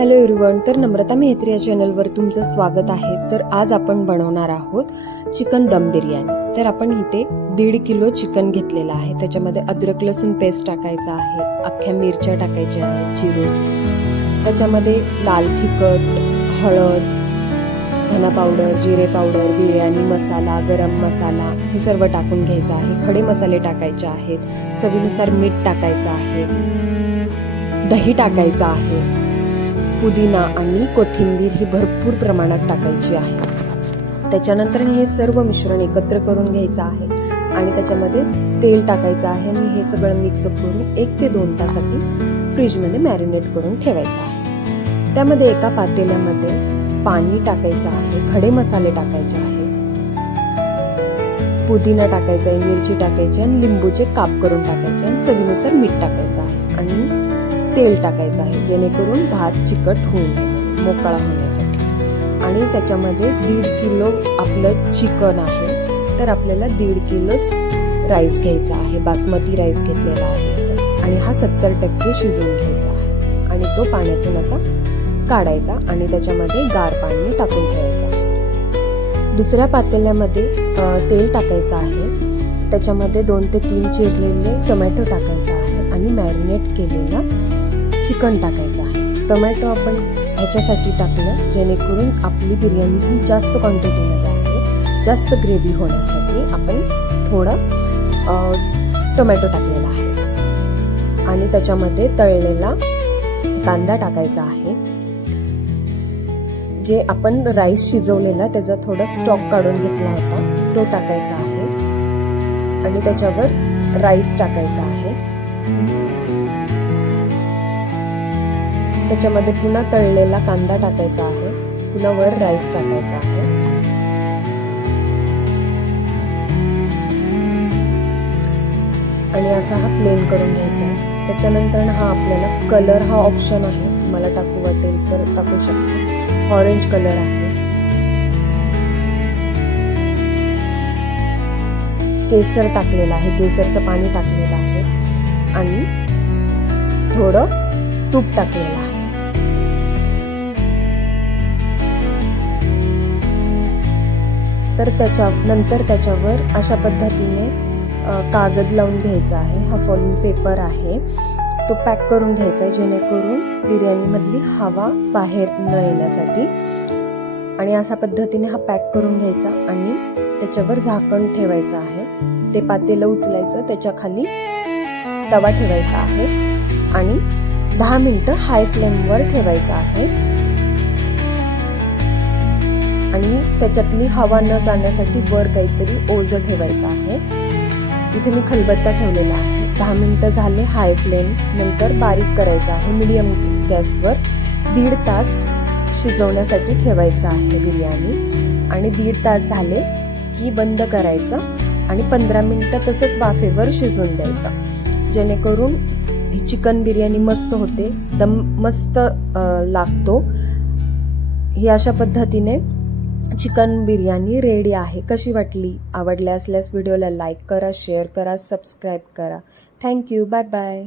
Hello everyone, तर नम्रता मेहत्री या चॅनलवर तुमचं स्वागत आहे। तर आज आपण बनवणार आहोत चिकन दम बिर्याणी। तर आपण इथे 1.5 किलो चिकन घेतलेलं आहे। त्याच्यामध्ये अद्रक लसूण पेस्ट टाकायचा आहे, अख्ख्या मिरच्या टाकायच्या आहेत चिरून, त्याच्यामध्ये लाल तिखट, हळद, धना पावडर, जिरे पावडर, बिर्याणी मसाला, गरम मसाला हे सर्व टाकून घ्यायचं आहे। खडे मसाले टाकायचे आहेत, चवीनुसार मीठ टाकायचं आहे, दही टाकायचं आहे, पुदिना आणि कोथिंबीर ही भरपूर प्रमाणात टाकायची आहे। त्याच्यानंतर हे सर्व मिश्रण एकत्र करून घ्यायचं आहे आणि त्याच्यामध्ये तेल टाकायचं आहे आणि हे सगळं मिक्स करून 1 ते 2 तासासाठी फ्रीजमध्ये मॅरिनेट करून ठेवायचं आहे। त्यामध्ये एका पातेल्यामध्ये पाणी टाकायचं आहे, खडे मसाले टाकायचे आहे, पुदिना टाकायचा आहे, मिरची टाकायची आणि लिंबूचे काप करून टाकायचे आणि चवीनुसार मीठ टाकायचं आहे आणि तेल टाकायचं आहे, जेणेकरून भात चिकट होऊन मोकळा होण्यासाठी। आणि त्याच्यामध्ये 1.5 किलो आपलं चिकन आहे, तर आपल्याला 1.5 किलोच राईस घ्यायचा आहे, बासमती राईस घेतलेला आहे आणि हा 70% शिजवून घ्यायचा आहे आणि तो पाण्यातून असा काढायचा आणि त्याच्यामध्ये गार पाणी टाकून ठेवायचा। दुसऱ्या पातेल्यामध्ये तेल टाकायचं आहे, त्याच्यामध्ये 2 ते 3 चिरलेले टोमॅटो टाकायचा आहे आणि मॅरिनेट केलेला चिकन टाकायचं आहे। टोमॅटो आपण ह्याच्यासाठी टाकलं जेणेकरून आपली बिर्याणी ही जास्त क्वांटिटीमध्ये आहे, जास्त ग्रेव्ही होण्यासाठी आपण थोडा टोमॅटो टाकलेला आहे आणि त्याच्यामध्ये तळलेला कांदा टाकायचा आहे। जे आपण राईस शिजवलेला त्याचा थोडा स्टॉक काढून घेतला होता तो टाकायचा आहे आणि त्याच्यावर राईस टाकायचा आहे। त्याच्यामध्ये पुन्हा तळलेला कांदा टाकायचा आहे, पुन्हा वर राईस टाकायचा आहे आणि असा हा प्लेन करून घ्यायचा आहे। त्याच्यानंतर हा आपल्याला कलर हा ऑप्शन आहे, तुम्हाला टाकू वाटेल तर टाकू शकतो, ऑरेंज कलर आहे, केसर टाकलेला आहे, केसरचं पाणी टाकलेलं आहे आणि थोडं तूप टाकलेलं आहे। तर त्याच्यानंतर त्याच्यावर अशा पद्धतीने कागद लावून घ्यायचा आहे, हा फॉलिंग पेपर आहे, तो पॅक करून घ्यायचा आहे जेणेकरून बिर्याणीमधली हवा बाहेर न येण्यासाठी। आणि अशा पद्धतीने हा पॅक करून घ्यायचा आणि त्याच्यावर झाकण ठेवायचं आहे। ते पातेलं उचलायचं, त्याच्या खाली तवा ठेवायचा आहे आणि 10 मिनिटं हाय फ्लेमवर ठेवायचं आहे आणि त्याच्यातली हवा न जाण्यासाठी वर काहीतरी ओझं ठेवायचं आहे। इथे मी खलबत्ता ठेवलेला आहे। 10 मिनिटं झाले हाय फ्लेम, नंतर बारीक करायचं आहे मीडियम गॅसवर। 1.5 तास शिजवण्यासाठी ठेवायचं आहे बिर्याणी आणि 1.5 तास झाले की बंद करायचं आणि 15 मिनिटं तसंच वाफेवर शिजवून द्यायचं, जेणेकरून ही चिकन बिर्याणी मस्त होते, दम मस्त लागतो। ही अशा पद्धतीने चिकन बिर्याणी रेडी आहे। कशी वाटली? आवडल्या असल्यास व्हिडिओला लाईक करा, शेअर करा, सबस्क्राईब करा। Thank you, bye bye.